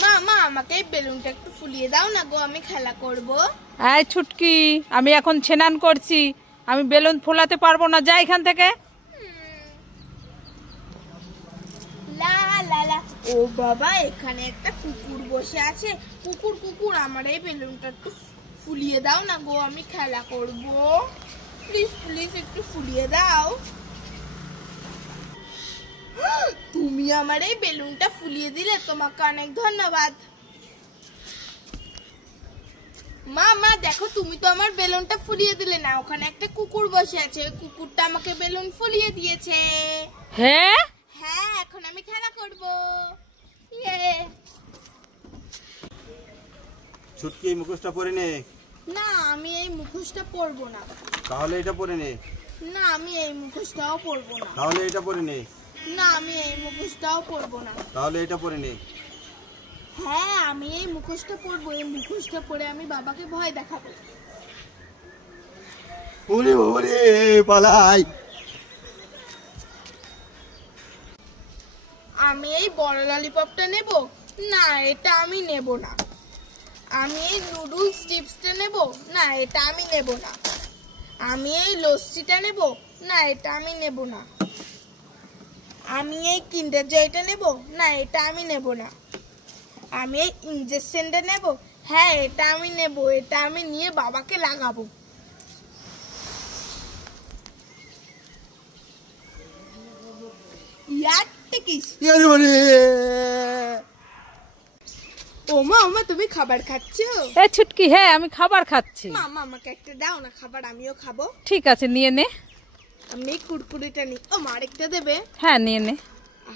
মা মা আমাকে এই বেলুনটা একটু ফুলিয়ে দাও না গো, আমি খেলা করব। এই ছুটকি, আমি এখন স্নান করছি, আমি বেলুন ফোলাতে পারবো না, যা এখান থেকে। লা লা লা। ও বাবা, এখানে একটা কুকুর বসে আছে। কুকুর কুকুর, আমার এই বেলুনটা একটু ফুলিয়ে দাও না গো, আমি খেলা করব। প্লিজ প্লিজ একটু ফুলিয়ে দাও। তুমি আমার এই বেলুনটা ফুলিয়ে দিলে, তোমাকে অনেক ধন্যবাদ। মা মা দেখো, তুমি তো আমার বেলুনটা ফুলিয়ে দিলে না, ওখানে একটা কুকুর বসে আছে, ওই কুকুরটা আমাকে বেলুন ফুলিয়ে দিয়েছে। হ্যাঁ হ্যাঁ, এখন আমি খেলা করব। ছুটকি, এই মুখোশটা পরে নে। না, আমি এই মুখোশটা পরবো না। তাহলে এটা পরে নে। না, আমি এই মুখোশটাও পরবো না। তাহলে এটা পরে নে। না, আমি এই মুখোশটাও পরবো না। তাহলে এটা পরে নে। হ্যাঁ, আমি এই মুখোশটা পরবো। এই মুখোশটা পরে আমি বাবাকে ভয় দেখাবো। ওরে ওরে, পালাই। আমি এই বড় ললিপপটা নেব। না, এটা আমি নেব না। আমি এই নুডলস চিপসটা নেব। না, এটা আমি নেব না। আমি এই লস্যিটা নেব। না, এটা আমি নেব না। আমি এই কিন্ডার জয়টা নেব। না, এটা আমি নেব না। আমি এই ইনজেকশনটা নেব। হ্যাঁ, এটা আমি নেব। এটা আমি নিয়ে বাবাকে লাগাবো। ইয়ার টিকিস। ও মা, তুমি খাবার খাচ্ছো? এই ছুটকি, হ্যাঁ আমি খাবার খাচ্ছি। মামা আমাকে একটা দাও না খাবার, আমিও খাবো। ঠিক আছে, নিয়ে নে। আমি এই কুরকুরিটা নিই। ও মা, আরেকটা দেবে? হ্যাঁ নিয়ে নে।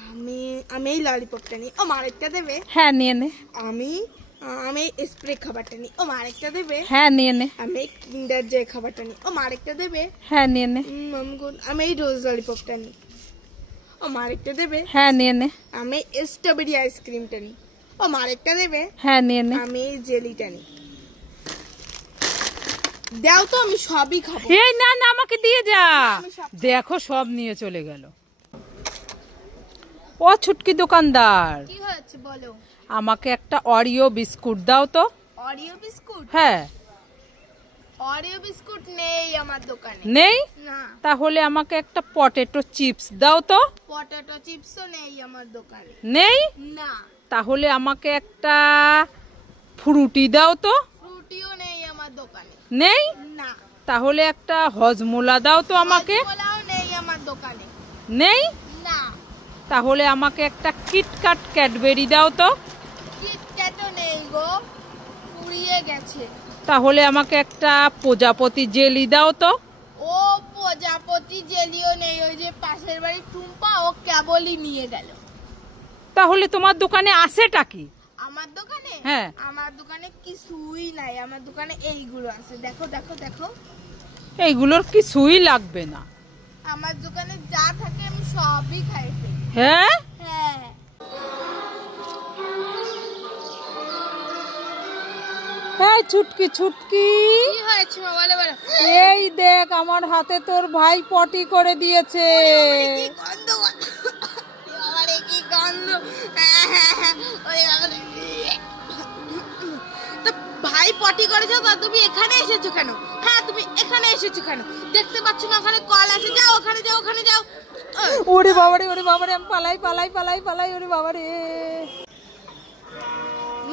আমি আমি এই ললিপপটা নিই। ও মা, আরেকটা দেবে? হ্যাঁ নিয়ে নে। আমি আমি এই স্প্রে খাবারটা নিই। ও মা, আরেকটা দেবে? হ্যাঁ নিয়ে নে। আমি এই কিন্ডার জয় খাবারটা নিই। ও মা, আরেকটা দেবে? হ্যাঁ নিয়ে নে। আমি এই রোজ ললিপপটা নিই। ও মা, আরেকটা দেবে? হ্যাঁ নিয়ে নে। আমি এই স্ট্রবেরি আইসক্রিমটা নিই। ও মা, আরেকটা দেবে? হ্যাঁ নিয়ে নে। আমি এই জেলিটা নিই। দাও তো, আমি সবই খাবো। এই না না, আমাকে দিয়ে যা। আমি সব দেখো, সব নিয়ে চলে গেল। ও ছুটকি দোকানদার, কি হয়েছে বলো? আমাকে একটা অরিও বিস্কুট দাও তো। Oreo biscuit? হ্যাঁ। অরিও বিস্কুট নেই আমার দোকানে। নেই? না। তাহলে আমাকে একটা পটেটো চিপস দাও তো। পটেটো চিপসও নেই আমার দোকানে। নেই? না। তাহলে আমাকে একটা ফ্রুটি দাও তো। ফ্রুটিও নেই আমার দোকানে। নেই? না। তাহলে একটা হজমোলা দাও তো আমাকে। হজমোলাও নেই আমার দোকানে। নেই? না। তাহলে আমাকে একটা কিটক্যাট ক্যাডবেরি দাও তো। কিটক্যাটও নেই গো, পুড়িয়ে গেছে। তাহলে আমাকে একটা প্রজাপতি জেলি দাও তো। ও প্রজাপতি জেলিও নেই, ওই যে পাশের বাড়ির টুম্পা, ও কেবলই নিয়ে গেল। তাহলে তোমার দোকানে আছেটা কি? আমার দোকানে? হ্যাঁ। আমার দোকানে কিছুই নাই, আমার দোকানে এইগুলো আছে। দেখো দেখো দেখো। এইগুলোর কিছুই লাগবে না। আমার দোকানে যা থাকে আমি সবই খাই। হ্যাঁ? হ্যাঁ। এই ছুটকি ছুটকি, কি হয়েছে মা, বলো বলো। এই দেখ, আমার হাতে তোর ভাই পটি করে দিয়েছে। কি গন্ধ, বাবারে কি গন্ধ। ওরে বাবারে। তো ভাই পটি করেছো তো তুমি এখানে এসেছো কেন? হ্যাঁ, তুমি এখানে এসেছো কেন? দেখতে পাচ্ছ না ওখানে কল আছে? যাও ওখানে, যাও ওখানে যাও। ওরে বাবারে, ওরে বাবারে, আমি পালাই পালাই পালাই পালাই, ওরে বাবারে।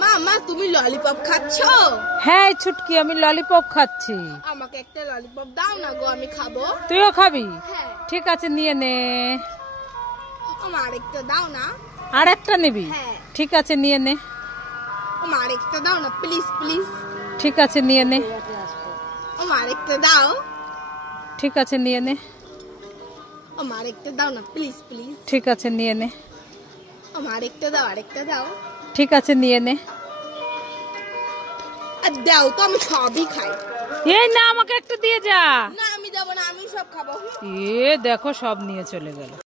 মা মা, তুমি ললিপপ খাচ্ছো? হ্যাঁ ছুটকি, আমি ললিপপ খাচ্ছি। আমাকে একটা ললিপপ দাও না গো, আমি খাবো। তুইও খাবি? হ্যাঁ। ঠিক আছে, নিয়ে নে। আমার আরেকটা দাও না। আর একটা নিবি? হ্যাঁ। ঠিক আছে, নিয়ে নে। আমার আরেকটা দাও না, প্লিজ প্লিজ। ঠিক আছে, নিয়ে নে। আমার আরেকটা দাও। ঠিক আছে, নিয়ে নে। আমার আরেকটা দাও না, প্লিজ প্লিজ। ঠিক আছে, নিয়ে নে। আমার আরেকটা দাও, আরেকটা দাও। ঠিক আছে, নিয়ে নে। আর দাও তো, আমি সবই খাই। এই না, আমাকে একটু দিয়ে যা। না, আমি দেবো না, আমি সব খাবো। দেখো, সব নিয়ে চলে গেল।